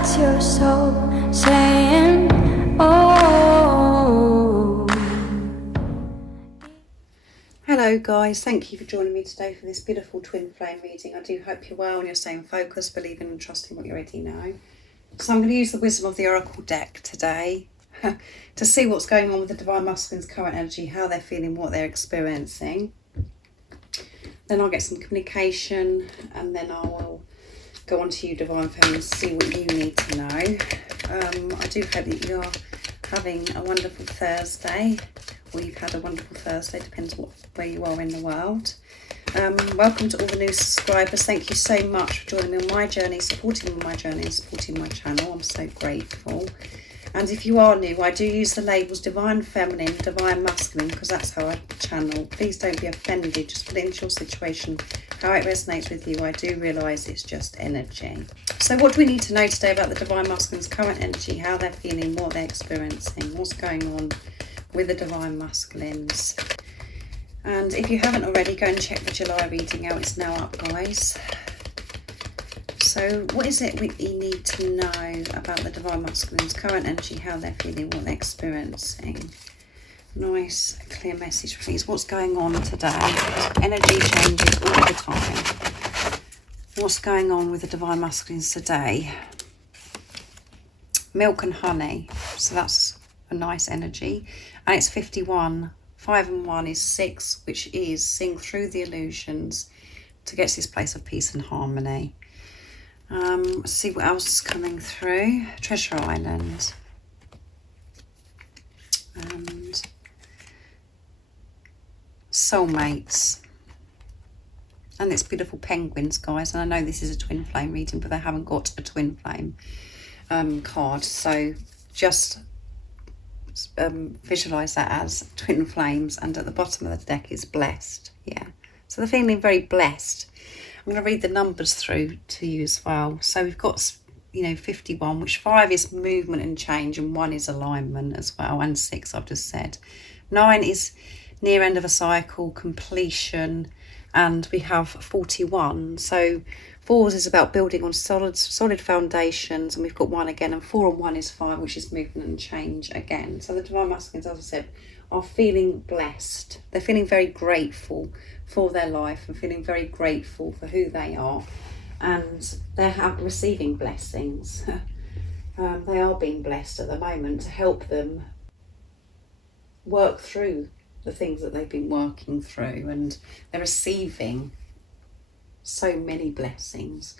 That's your soul saying, oh. Hello guys, thank you for joining me today for this beautiful twin flame reading. I do hope you're well and you're staying focused, believing and trusting what you already know. So I'm going to use the wisdom of the Oracle deck today to see what's going on with the Divine Masculine's current energy, how they're feeling, what they're experiencing. Then I'll get some communication and then I will go on to you, Divine Feminine, to see what you need to know. I do hope that you are having a wonderful Thursday, or you've had a wonderful Thursday, depends where you are in the world. Welcome to all the new subscribers. Thank you so much for joining me on my journey, supporting my journey and supporting my channel. I'm so grateful. And if you are new, I do use the labels Divine Feminine, Divine Masculine, because that's how I channel. Please don't be offended, just put it into your situation, how it resonates with you. I do realise it's just energy. So what do we need to know today about the Divine Masculine's current energy, how they're feeling, what they're experiencing, what's going on with the Divine Masculines? And if you haven't already, go and check the July reading out. It's now up, guys. So what is it you need to know about the Divine Masculine's current energy, how they're feeling, what they're experiencing? Nice, clear message, please. What's going on today? Energy changes all the time. What's going on with the Divine Masculines today? Milk and honey. So that's a nice energy. And it's 51. 5 and 1 is 6, which is seeing through the illusions to get to this place of peace and harmony. Let's see what else is coming through. Treasure Island. And soulmates. And it's beautiful penguins, guys. And I know this is a twin flame reading, but they haven't got a twin flame card. So just visualize that as twin flames, and at the bottom of the deck is blessed. Yeah, so they're feeling very blessed. I'm going to read the numbers through to you as well. So we've got, 51, which 5 is movement and change, and 1 is alignment as well, and 6 I've just said. 9 is near end of a cycle, completion, and we have 41. So 4 is about building on solid foundations, and we've got 1 again, and 4 and 1 is 5, which is movement and change again. So the Divine Masculines, as I said, are feeling blessed. They're feeling very grateful for their life and feeling very grateful for who they are, and they're receiving blessings. They are being blessed at the moment to help them work through the things that they've been working through, and they're receiving so many blessings,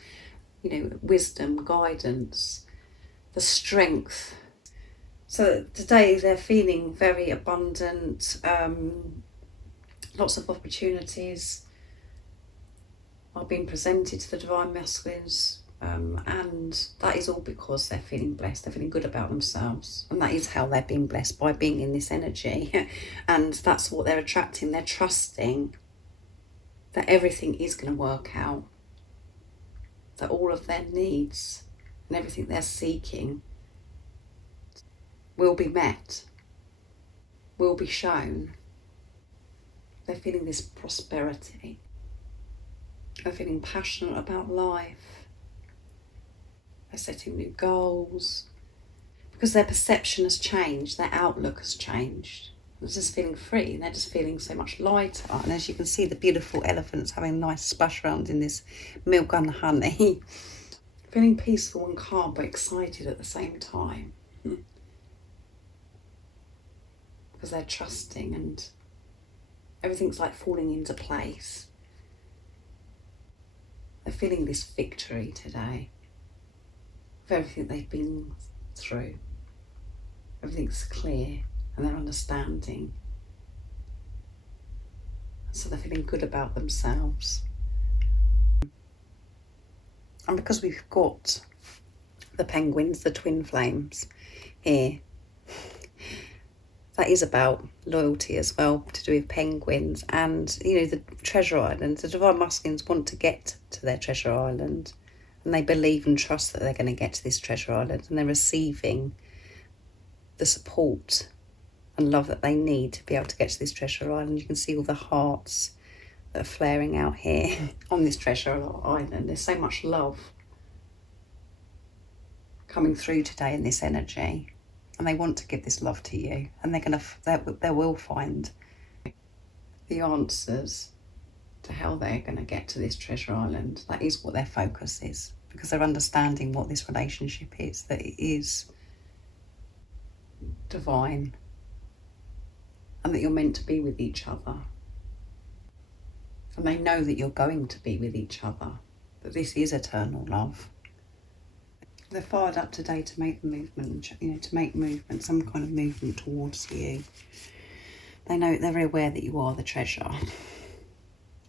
wisdom, guidance, the strength. So today they're feeling very abundant. Lots of opportunities are being presented to the Divine Masculines, and that is all because they're feeling blessed. They're feeling good about themselves, and that is how they're being blessed, by being in this energy. And that's what they're attracting. They're trusting that everything is going to work out, that all of their needs and everything they're seeking will be met, will be shown. They're feeling this prosperity. They're feeling passionate about life. They're setting new goals because their perception has changed, their outlook has changed. They're just feeling free, and they're just feeling so much lighter. And as you can see, the beautiful elephants having a nice splash around in this milk and honey. Feeling peaceful and calm, but excited at the same time. Because they're trusting, and everything's like falling into place. They're feeling this victory today of everything they've been through. Everything's clear, and they're understanding. So they're feeling good about themselves. And because we've got the penguins, the twin flames here, that is about loyalty as well, to do with penguins. And the treasure island, the Divine Masculines want to get to their treasure island, and they believe and trust that they're going to get to this treasure island, and they're receiving the support and love that they need to be able to get to this treasure island. You can see all the hearts that are flaring out here on this treasure island. There's so much love coming through today in this energy, and they want to give this love to you, and they will find the answers to how they're going to get to this treasure island. That is what their focus is, because they're understanding what this relationship is, that it is divine, and that you're meant to be with each other, and they know that you're going to be with each other, that this is eternal love. They're fired up today to make the movement, to make movement, some kind of movement towards you. They know, they're very aware that you are the treasure,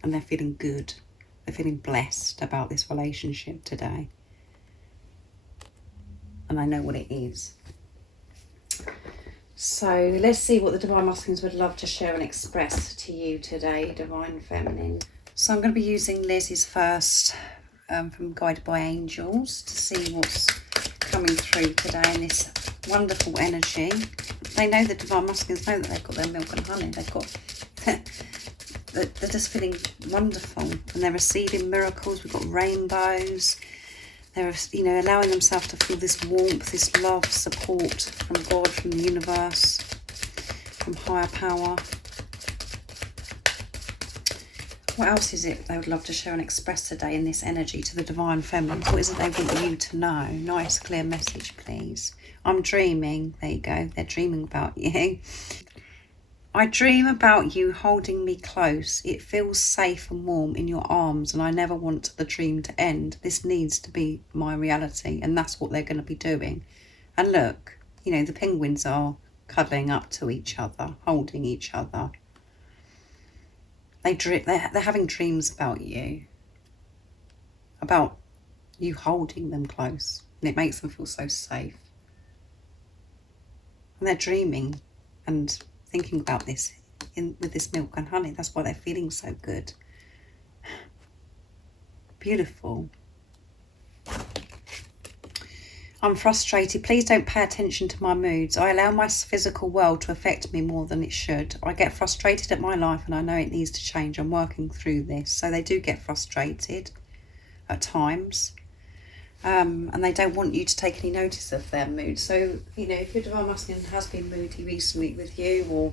and they're feeling good. They're feeling blessed about this relationship today, and I know what it is. So let's see what the Divine Masculines would love to share and express to you today, Divine Feminine. So I'm going to be using Liz's first from Guided by Angels to see what's coming through today in this wonderful energy. They know, the Divine Masculines know that they've got their milk and honey. They're just feeling wonderful, and they're receiving miracles. We've got rainbows. They're, allowing themselves to feel this warmth, this love, support from God, from the universe, from higher power. What else is it they would love to share and express today in this energy to the Divine Feminine? What is it they want you to know? Nice, clear message, please. I'm dreaming. There you go. They're dreaming about you. I dream about you holding me close. It feels safe and warm in your arms, and I never want the dream to end. This needs to be my reality, and that's what they're going to be doing. And look, the penguins are cuddling up to each other, holding each other. They're having dreams about you holding them close, and it makes them feel so safe. And they're dreaming and thinking about this with this milk and honey. That's why they're feeling so good. Beautiful. I'm frustrated. Please don't pay attention to my moods. I allow my physical world to affect me more than it should. I get frustrated at my life, and I know it needs to change. I'm working through this. So they do get frustrated at times. And they don't want you to take any notice of their mood. So, if your Divine Masculine has been moody recently with you, or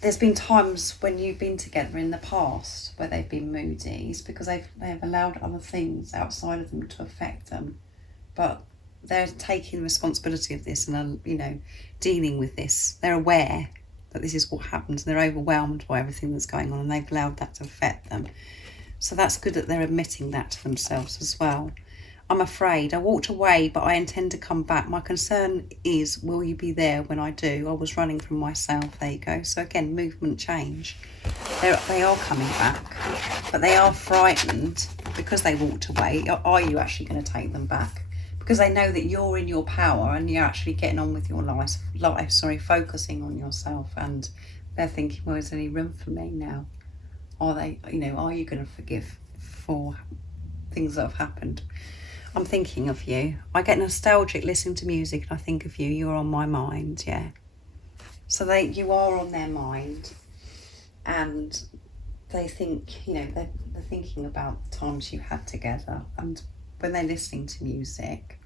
there's been times when you've been together in the past where they've been moody, it's because they've allowed other things outside of them to affect them. But they're taking responsibility of this and are, dealing with this. They're aware that this is what happens. They're overwhelmed by everything that's going on, and they've allowed that to affect them. So that's good that they're admitting that to themselves as well. I'm afraid. I walked away, but I intend to come back. My concern is, will you be there when I do? I was running from myself. There you go. So again, movement change. They are coming back, but they are frightened because they walked away. Are you actually going to take them back? Because they know that you're in your power and you're actually getting on with your life, focusing on yourself. And they're thinking, well, is there any room for me now? Are you going to forgive for things that have happened? I'm thinking of you. I get nostalgic listening to music and I think of you. You're on my mind, yeah. So you are on their mind, and they think, they're thinking about the times you had together. And when they're listening to music,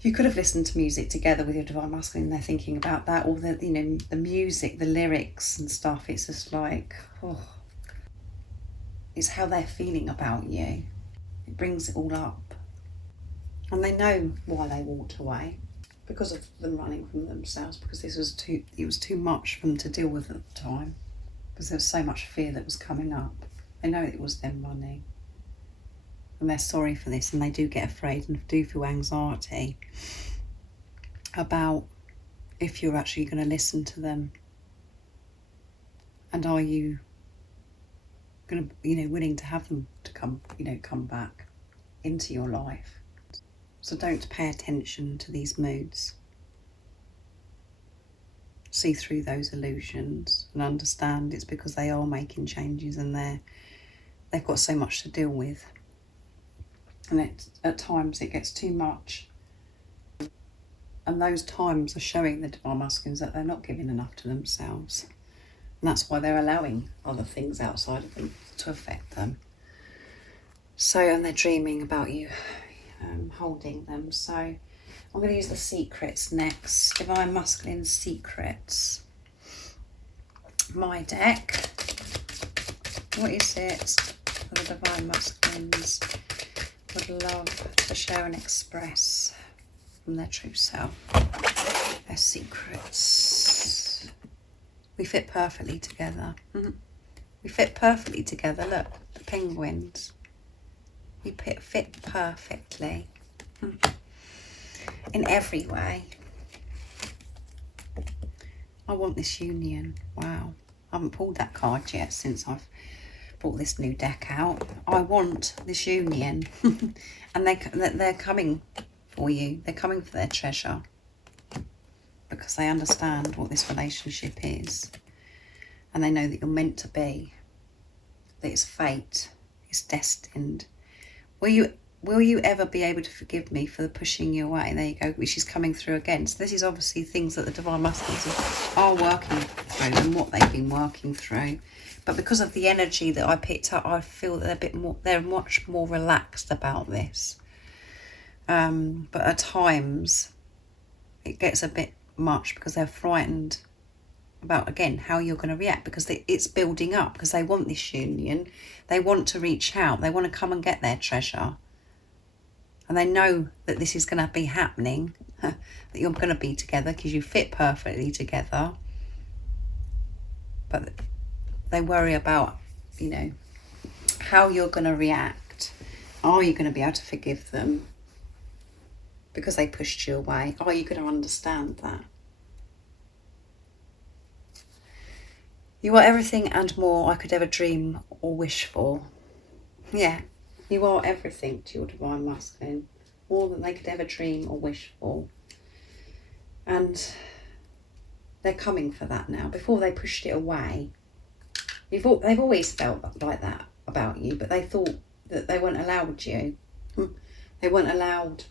you could have listened to music together with your Divine Masculine. They're thinking about that, or the music, the lyrics and stuff. It's just like, it's how they're feeling about you. It brings it all up. And they know why they walked away, because of them running from themselves, because it was too much for them to deal with at the time, because there was so much fear that was coming up. They know it was them running, and they're sorry for this, and they do get afraid and do feel anxiety about if you're actually going to listen to them, and are you going to, willing to have them to come back into your life. So don't pay attention to these moods. See through those illusions and understand it's because they are making changes, and they've got so much to deal with. And at times it gets too much. And those times are showing the Divine Masculines that they're not giving enough to themselves. And that's why they're allowing other things outside of them to affect them. So, and they're dreaming about you holding them. So I'm going to use the secrets next. Divine Masculine Secrets. My deck. What is it for the Divine Masculines would love to share and express from their true self? Their secrets. We fit perfectly together. We fit perfectly together. Look, the penguins. We fit perfectly. In every way. I want this union. Wow. I haven't pulled that card yet since I've brought this new deck out. I want this union. And they're coming for you. They're coming for their treasure. Because they understand what this relationship is. And they know that you're meant to be. That it's fate. It's destined. Will you ever be able to forgive me for the pushing you away? There you go, which is coming through again. So this is obviously things that the Divine Masculines are working through and what they've been working through. But because of the energy that I picked up, I feel that they're much more relaxed about this. But at times, it gets a bit much because they're frightened about, again, how you're going to react, because it's building up, because they want this union. They want to reach out. They want to come and get their treasure. And they know that this is going to be happening, that you're going to be together because you fit perfectly together. But they worry about, you know, how you're going to react. Are you going to be able to forgive them because they pushed you away? Are you going to understand that? You are everything and more I could ever dream or wish for. Yeah. You are everything to your Divine Masculine, more than they could ever dream or wish for. And they're coming for that now. Before they pushed it away, they've always felt like that about you, but they thought that they weren't allowed you. They weren't allowed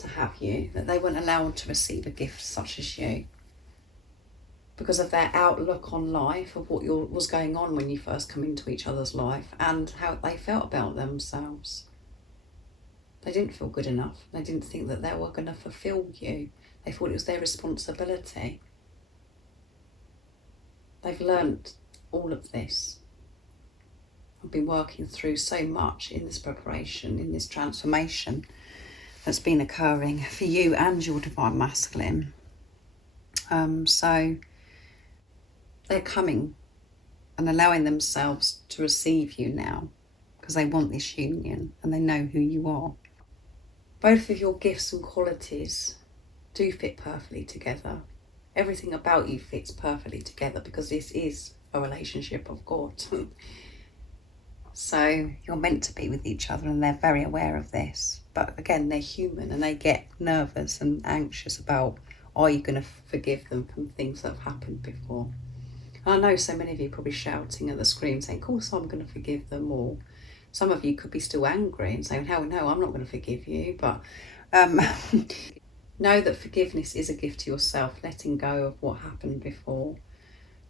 to have you, that they weren't allowed to receive a gift such as you. Because of their outlook on life, of what was going on when you first come into each other's life, and how they felt about themselves. They didn't feel good enough. They didn't think that they were going to fulfill you. They thought it was their responsibility. They've learnt all of this. I've been working through so much in this preparation, in this transformation that's been occurring for you and your Divine Masculine. So they're coming and allowing themselves to receive you now because they want this union and they know who you are. Both of your gifts and qualities do fit perfectly together. Everything about you fits perfectly together because this is a relationship of God. So you're meant to be with each other and they're very aware of this. But again, they're human and they get nervous and anxious about, are you going to forgive them from things that have happened before? And I know so many of you are probably shouting at the screen saying, of course I'm going to forgive them. Or some of you could be still angry and saying, hell no, I'm not going to forgive you. But know that forgiveness is a gift to yourself, letting go of what happened before.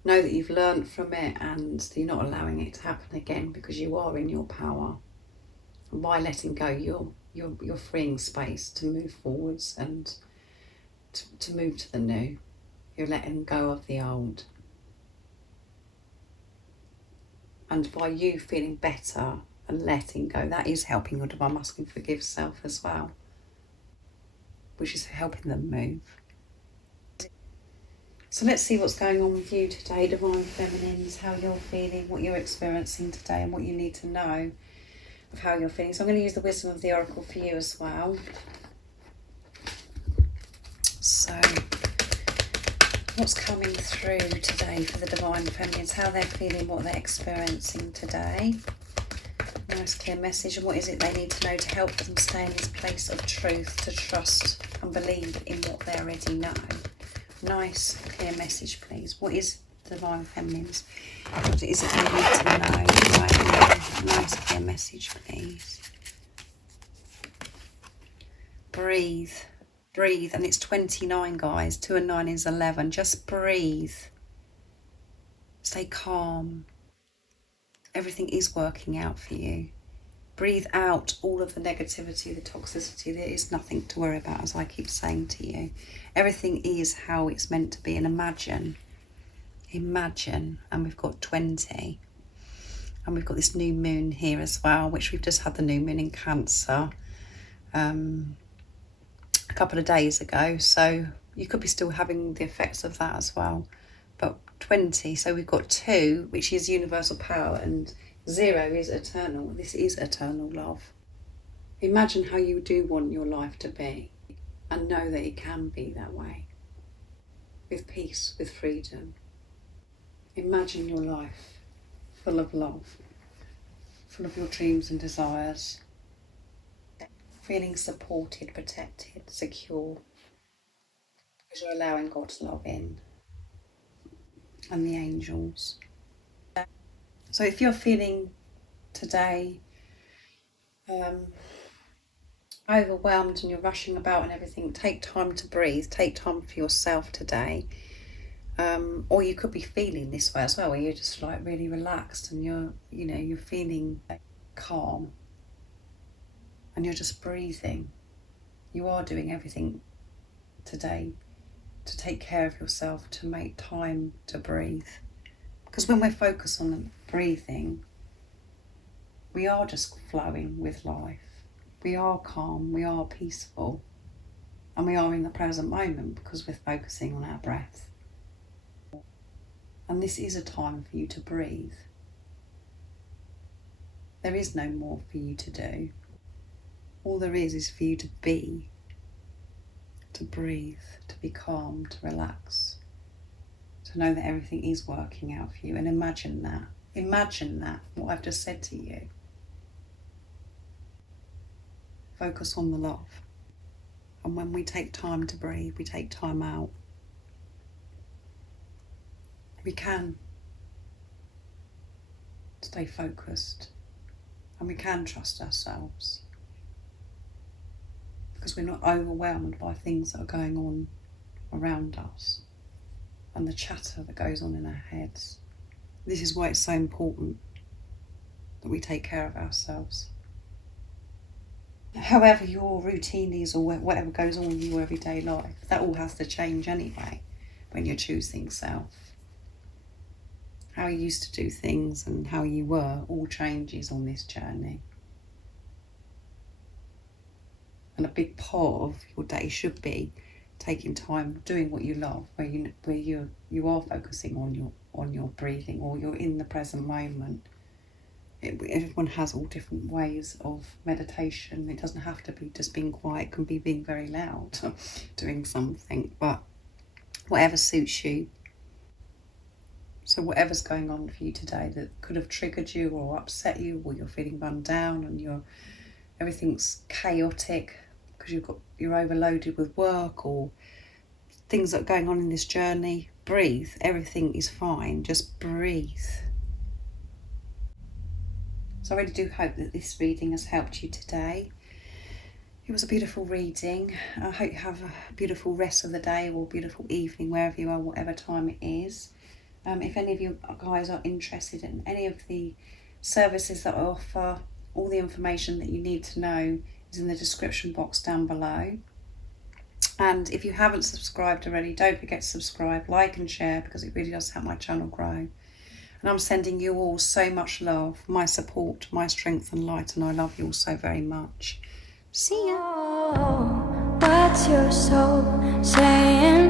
Know that you've learned from it and you're not allowing it to happen again because you are in your power. And by letting go, you're freeing space to move forwards and to move to the new. You're letting go of the old. And by you feeling better and letting go, that is helping your Divine Masculine forgive self as well, which is helping them move. So let's see what's going on with you today, Divine Feminines, how you're feeling, what you're experiencing today and what you need to know of how you're feeling. So I'm going to use the wisdom of the Oracle for you as well. So what's coming through today for the Divine Feminines, how they're feeling, what they're experiencing today. Nice clear message, and what is it they need to know to help them stay in this place of truth, to trust and believe in what they already know. Nice clear message, please. What is Divine Feminines? What is it they need to know right now? Nice clear message, please. Breathe. Breathe, and it's 29, guys. 2 and 9 is 11. Just breathe. Stay calm. Everything is working out for you. Breathe out all of the negativity, the toxicity. There is nothing to worry about, as I keep saying to you. Everything is how it's meant to be. And imagine, and we've got 20. And we've got this new moon here as well, which we've just had the new moon in Cancer a couple of days ago. So you could be still having the effects of that as well. But 20, so we've got 2, which is universal power, and 0 is eternal. This is eternal love. Imagine how you do want your life to be, and know that it can be that way. With peace, with freedom. Imagine your life full of love, full of your dreams and desires. Feeling supported, protected, secure. Because you're allowing God's love in. And the angels. So if you're feeling today overwhelmed and you're rushing about and everything, take time to breathe, take time for yourself today. Or you could be feeling this way as well, where you're just like really relaxed and you're feeling calm and you're just breathing. You are doing everything today to take care of yourself, to make time to breathe. Because when we're focused on breathing, we are just flowing with life. We are calm, we are peaceful, and we are in the present moment because we're focusing on our breath. And this is a time for you to breathe. There is no more for you to do. All there is for you to be, to breathe, to be calm, to relax, to know that everything is working out for you. And imagine that, what I've just said to you. Focus on the love. And when we take time to breathe, we take time out, we can stay focused and we can trust ourselves because we're not overwhelmed by things that are going on around us and the chatter that goes on in our heads. This is why it's so important that we take care of ourselves. However your routine is or whatever goes on in your everyday life, that all has to change anyway when you're choosing self. How you used to do things and how you were all changes on this journey. And a big part of your day should be taking time, doing what you love, where you are focusing on your breathing, or you're in the present moment. Everyone has all different ways of meditation. It doesn't have to be just being quiet. It can be being very loud, doing something, but whatever suits you. So whatever's going on for you today that could have triggered you or upset you, or you're feeling run down and everything's chaotic because you're overloaded with work or things that are going on in this journey, breathe. Everything is fine. Just breathe. So I really do hope that this reading has helped you today. It was a beautiful reading. I hope you have a beautiful rest of the day or beautiful evening, wherever you are, whatever time it is. If any of you guys are interested in any of the services that I offer, all the information that you need to know is in the description box down below. And if you haven't subscribed already, don't forget to subscribe, like and share, because it really does help my channel grow. And I'm sending you all so much love, my support, my strength and light, and I love you all so very much. See ya. Oh, what's your soul saying?